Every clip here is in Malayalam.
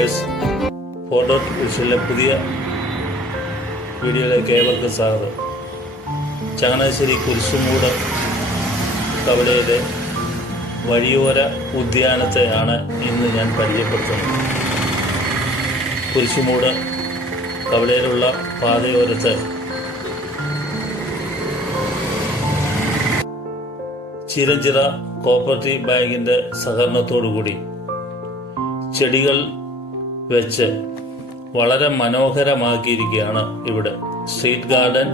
വ്യൂവേഴ്സ്, ഫോർഡോട്ട് വിഷയിലെ പുതിയ വീഡിയോയിലേക്ക് ഏവർക്കും സ്വാഗതം. ചങ്ങനാശ്ശേരി കുരിശുമൂട് കവലയിലെ വഴിയോര ഉദ്യാനത്തെയാണ് ഇന്ന് ഞാൻ പരിചയപ്പെടുത്തുന്നത്. കുരിശുമൂട് കവലയിലുള്ള പാതയോരത്ത് ചിറഞ്ചിറ കോപ്പറേറ്റീവ് ബാങ്കിന്റെ സഹകരണത്തോടുകൂടി ചെടികൾ വെച്ച് വളരെ മനോഹരമാക്കിയിരിക്കുകയാണ്. ഇവിടെ സ്ട്രീറ്റ് ഗാർഡൻ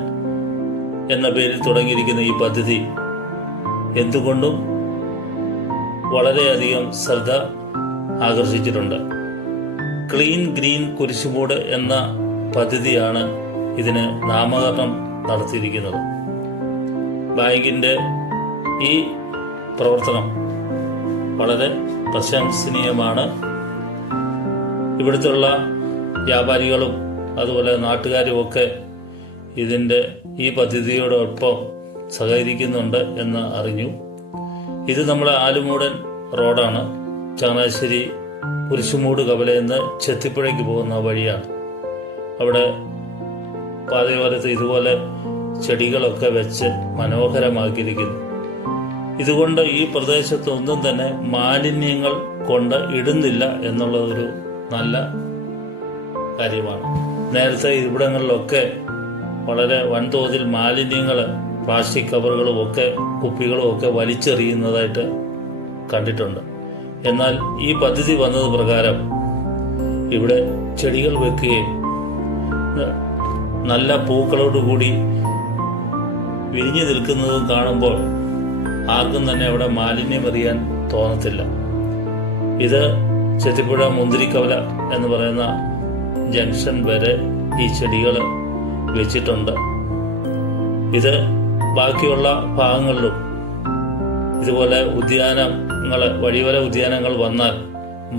എന്ന പേരിൽ തുടങ്ങിയിരിക്കുന്ന ഈ പദ്ധതി എന്തുകൊണ്ടും വളരെയധികം ശ്രദ്ധ ആകർഷിച്ചിട്ടുണ്ട്. ക്ലീൻ ഗ്രീൻ കുരിശുമൂട് എന്ന പദ്ധതിയാണ് ഇതിന് നാമകരണം നടത്തിയിരിക്കുന്നത്. ബാങ്കിന്റെ ഈ പ്രവർത്തനം വളരെ പ്രശംസനീയമാണ്. ഇവിടുത്തുള്ള വ്യാപാരികളും അതുപോലെ നാട്ടുകാരും ഒക്കെ ഈ പദ്ധതിയോടൊപ്പം സഹകരിക്കുന്നുണ്ട് എന്ന് അറിഞ്ഞു. ഇത് നമ്മുടെ ആലുമൂടൻ റോഡാണ്. ചങ്ങനാശ്ശേരി കുരിശുമൂട് കവലയിൽ നിന്ന് ചെത്തിപ്പുഴയ്ക്ക് പോകുന്ന വഴിയാണ്. അവിടെ പാതയോരത്ത് ഇതുപോലെ ചെടികളൊക്കെ വെച്ച് മനോഹരമാക്കിയിരിക്കുന്നു. ഇതുകൊണ്ട് ഈ പ്രദേശത്തൊന്നും തന്നെ മാലിന്യങ്ങൾ കൊണ്ട് ഇടുന്നില്ല എന്നുള്ളതൊരു നല്ല കാര്യമാണ്. നേരത്തെ ഇവിടങ്ങളിലൊക്കെ വളരെ വൻതോതിൽ മാലിന്യങ്ങൾ, പ്ലാസ്റ്റിക് കവറുകളും ഒക്കെ കുപ്പികളും ഒക്കെ വലിച്ചെറിയുന്നതായിട്ട് കണ്ടിട്ടുണ്ട്. എന്നാൽ ഈ പദ്ധതി വന്നത് പ്രകാരം ഇവിടെ ചെടികൾ വെക്കുകയും നല്ല പൂക്കളോടുകൂടി വിരിഞ്ഞു നിൽക്കുന്നതും കാണുമ്പോൾ ആർക്കും തന്നെ അവിടെ മാലിന്യം എറിയാൻ തോന്നത്തില്ല. ഇത് ചെത്തിപ്പുഴ മുന്തിരിക്കവല എന്ന് പറയുന്ന ജംഗ്ഷൻ വരെ ഈ ചെടികൾ വെച്ചിട്ടുണ്ട്. ഇത് ബാക്കിയുള്ള ഭാഗങ്ങളിലും ഇതുപോലെ വഴിയോര ഉദ്യാനങ്ങൾ വന്നാൽ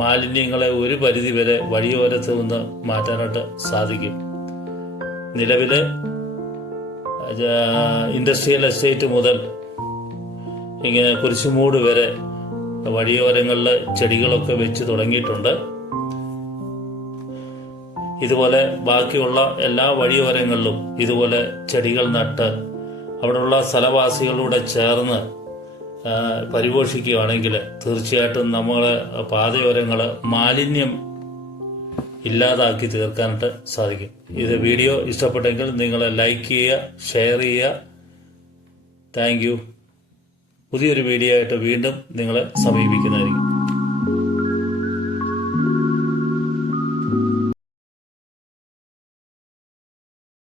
മാലിന്യങ്ങളെ ഒരു പരിധി വരെ വഴിയോരത്ത് നിന്ന് മാറ്റാനായിട്ട് സാധിക്കും. നിലവില് ഇൻഡസ്ട്രിയൽ എസ്റ്റേറ്റ് മുതൽ ഇങ്ങനെ കുരിശുമൂട് വരെ വഴിയോരങ്ങളിൽ ചെടികളൊക്കെ വെച്ച് തുടങ്ങിയിട്ടുണ്ട്. ഇതുപോലെ ബാക്കിയുള്ള എല്ലാ വഴിയോരങ്ങളിലും ഇതുപോലെ ചെടികൾ നട്ട് അവിടെയുള്ള സ്ഥലവാസികളോട് ചേർന്ന് പരിപോഷിക്കുകയാണെങ്കിൽ തീർച്ചയായിട്ടും നമ്മളെ പാതയോരങ്ങൾ മാലിന്യം ഇല്ലാതാക്കി തീർക്കാനായിട്ട് സാധിക്കും. ഇത് വീഡിയോ ഇഷ്ടപ്പെട്ടെങ്കിൽ നിങ്ങൾ ലൈക്ക് ചെയ്യുക, ഷെയർ ചെയ്യുക. Thank you. പുതിയൊരു വീഡിയോ ആയിട്ട് വീണ്ടും നിങ്ങളെ സമീപിക്കുന്നതായിരിക്കും.